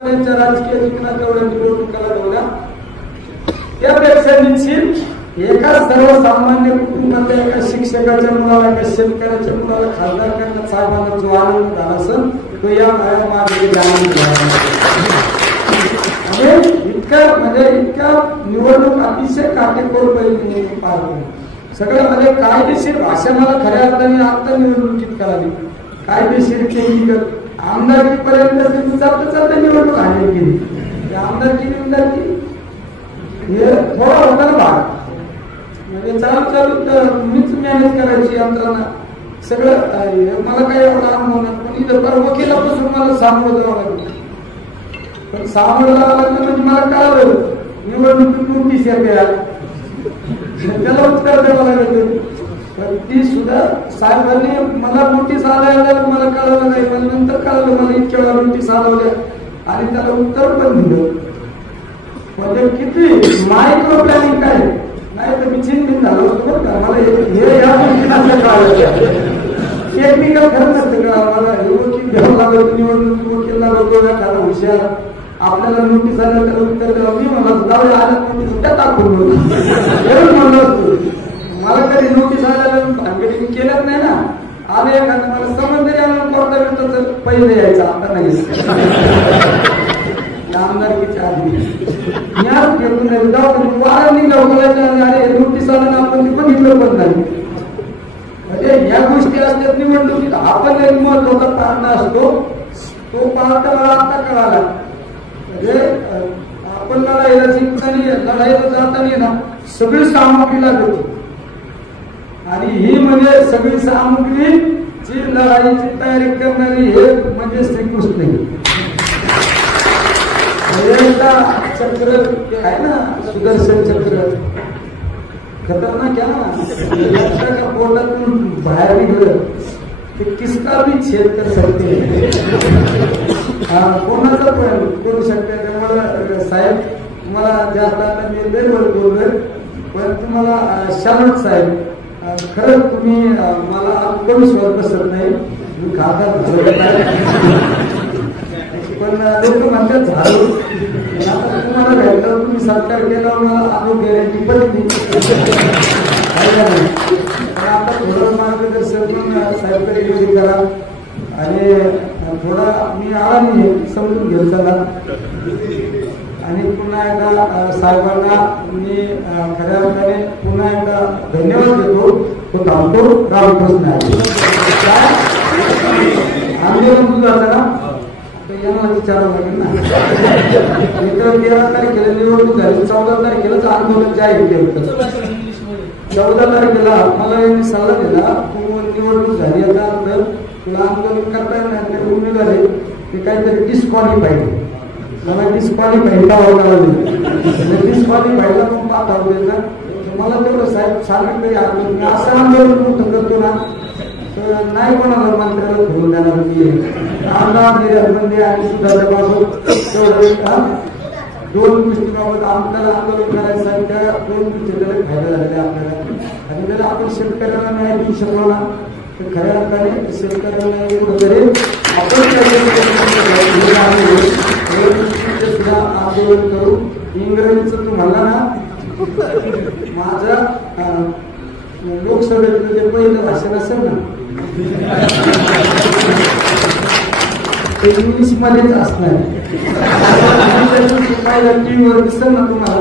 राजकीय जीवनात एवढ्या निवडणुकाला एवढ्या त्यापेक्षा निश्चित एका सर्वसामान्य कुटुंबातल्या एका शिक्षकाच्या मुलाला एका शेतकऱ्याच्या मुलाला खासदार करण्यात साहेबांना जो आनंद झाला असेल तो या मागे इतक्या निवडणूक अतिशय काटेकोरपणे पार पडली. सगळं म्हणजे कायदेशीर भाषा मला खऱ्या अर्थाने आता निवडणुकीत करावी. कायदेशीर केली आमदारकीपर्यंत चालता निवडणूक आणली केली. आमदारकी हे थोडा होता ना भाग म्हणजे चालू मीच मॅनेज करायची यंत्रणा सगळं मला काही एवढा अनुभव नाही. पण इथं वकिलापासून मला सामोरं जावं लागलं. पण सामोरं जावं लागलं म्हणजे मला कळलं निवडणूक नोटीस येते त्याला उत्तर द्यावं लागलं. पण ती सुद्धा साहेबांनी मला नोटीस आल्या मला कळलं नाही. पण नंतर कळलं मला इतक्या वेळा नोटीस आलवल्या आणि त्याला उत्तर पण दिलं. म्हणजे किती मायक्रो प्लॅनिंग काय नाही तर मी चिंतित झालो असतो बरं का. मला हे या गोष्टी कळलं टेक्निकल खरं नसतं का. मला वकील घ्यावं लागलं निवडणूक वकील लागतो एखादा हुशार आपल्याला नोटीस आल्या त्याला उत्तर द्यावं. मी म्हणलं जाऊ आल्या नोटीस त्या टाकून म्हणलं असतो. मला कधी नोटीस आल्या भानगडी केलंच नाही ना. आले एखादं मला समज जरी आणून कोर्टा भेटत पहिले यायचं आता नाही. आमदारकीच्या आधी ज्ञान घेऊन नाही जाऊ वारा निघाव बोलायचं अरे नोटीस आलं ना आपण बघितलं पण नाही. म्हणजे या गोष्टी असतात निवडणुकीत आपण एक महत्वाचा पाहणा असतो तो पाहता मला आता कळाला. म्हणजे आपण लढाईला जिंकताना लढाईला जाताना ना सगळी सामग्री लागते आणि ही म्हणजे सगळी सामग्री जी लढाईची तयारी करणारी हे म्हणजे श्रीकृष्ण चक्र आहे ना सुदर्शन चक्र खतरनाक आहे ना. पोटातून बाहेर निघलं ते किसका भी छेद कर सकते कोणाचा पण करू शकते. त्यामुळे साहेब तुम्हाला जास्त आता मी वेळेवर बोललोय पण तुम्हाला शामत साहेब खरंच तुम्ही मला कमी स्वर बसत नाही. मी खासदार झालो पण लोक म्हणतात झालो आता तुम्हाला भेटलं तुम्ही सरकार केल्यावर मला अनुभव गॅरंटी पडली. आता थोडं मार्गदर्शन पण साहेबकडे घेऊन करा आणि थोडा मी आरामी समजून घेऊ चला. आणि पुन्हा एकदा साहेबांना मी खऱ्या अर्थाने पुन्हा एकदा धन्यवाद देतो. तो थांबतो. रामकृष्ण आंदोलन सुद्धा ना यांना विचारावं लागेल ना. 13 तारखेला निवडणूक झाली 14 तारखेलाच आंदोलन जाहीर केलं. 14 तारखेला मला यांनी सल्ला दिला तू निवडणूक झाली याचा अर्थ तुला आंदोलन करता येणार उमेदवार आहे ते काहीतरी डिस्क्वालिफाईड मला डिस्क्वालिफाईड डिस्क्वालिफाईडला पण पाठवलं देणार. मला तेवढं साहेब सांगितलं मी असं आंदोलन मोठं करतो ना नाही कोणाला मंत्र्याला घेऊन जाणार मी आमदार निर्बंधी आणि सुद्धा बाबत 2 गोष्टीबाबत आपल्याला आंदोलन करायचं त्या 2 गोष्टी फायदा झालेला आपल्याला. आणि जर आपण शेतकऱ्यांना न्याय देऊ शकलो ना तर खऱ्या अर्थाने शेतकऱ्यांना वगैरे आपण सुद्धा आंदोलन करू. इंग्रजीचं तुम्हाला ना माझा लोकसभेतलं जे पहिलं भाषण असेल ना ते इंग्लिश मध्येच असणार. टीव्हीवर दिसेल ना तुम्हाला